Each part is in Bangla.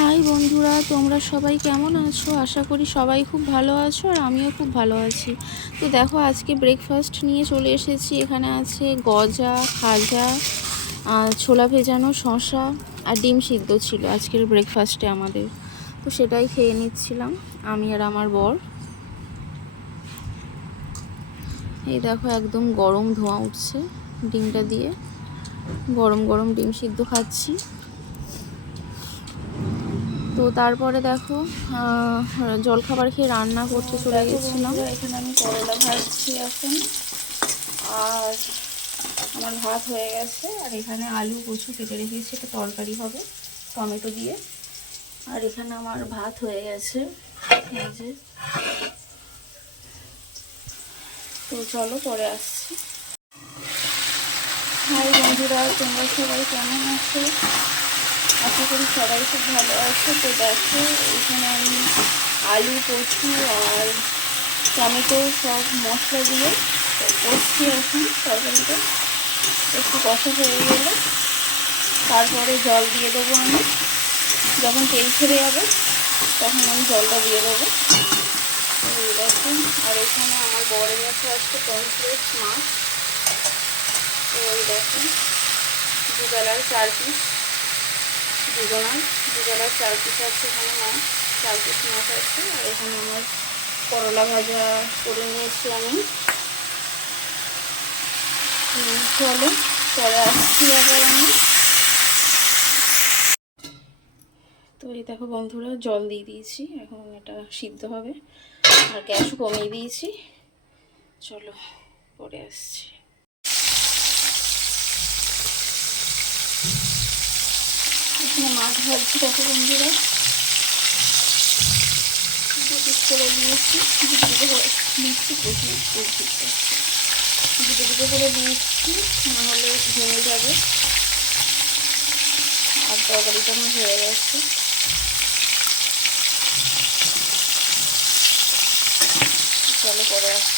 হাই বন্ধুরা, তোমরা সবাই কেমন আছো? আশা করি সবাই খুব ভালো আছো আর আমিও খুব ভালো আছি। তো দেখো, আজকে ব্রেকফাস্ট নিয়ে চলে এসেছি। এখানে আছে গজা, খাজা, ছোলা ভেজানো, শসা আর ডিম সিদ্ধ ছিল আজকের ব্রেকফাস্টে আমাদের। তো সেটাই খেয়ে নিচ্ছিলাম আমি আর আমার বর। এই দেখো, একদম গরম ধোঁয়া উঠছে ডিমটা দিয়ে। গরম গরম ডিম সিদ্ধ খাচ্ছি। তো তারপরে দেখো, জলখাবার খেয়ে রান্না করতে চলে গেছিলাম। এখানে আমি করলা ভাজছি এখন, আর আমার ভাত হয়ে গেছে। আর এখানে আলু কচু কেটে রেখেছি, এটা তরকারি হবে টমেটো দিয়ে। আর এখানে আমার ভাত হয়ে গেছে। এই যে, তো চলো পরে আসছি। হাই বন্ধুরা, তোমরা সবাই কেমন আছো? আশা করি সবাই খুব ভালো আছে। তো দেখো, এখানে আমি আলু কচু আর টমেটো সব মশলা দিয়ে কষছি এখন। তরকারিটা একটু কষা হয়ে গেলে তারপরে জল দিয়ে দেবো আমি। যখন তেল ছেড়ে যাবে তখন আমি জলটা দিয়ে দেবো। তো এই দেখুন, আর এখানে আমার বড় এনেছে আজকে পমফ্রেট মাছ। তো এই দেখুন, দুবেলার 4 পিস, দুবেলার 4 পিস আছে এখানে মাছ, 4 পিস মাছ আছে। আর এখানে আমার করলা ভাজা করে নিয়েছি আমি। চলো পরে আসছি আবার আমি। তো এই দেখো বন্ধুরা, জল দিয়ে দিয়েছি, এখন এটা সিদ্ধ হবে। আর গ্যাসও কমিয়ে দিয়েছি। চলো পরে আসছি। এখানে মাছ ভাজছি দেখো বন্ধুরা, 2 পিস করে দিয়েছি। দুটো দিচ্ছি, প্রচুর দুটো করে দিয়েছি, নাহলে ভেঙে যাবে। আর তরকারিটা আমার হয়ে গেছে। চলো পরে আসছি।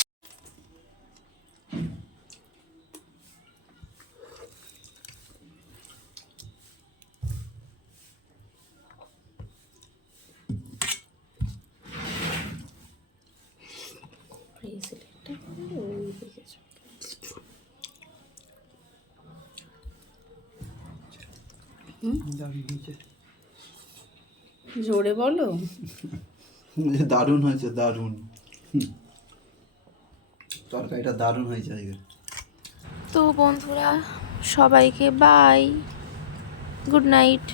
জোরে বলো। দারুণ হয়েছে, দারুণ। তরকারিটা দারুণ হয়েছে আজকে। তো বন্ধুরা, সবাইকে বাই, গুড নাইট।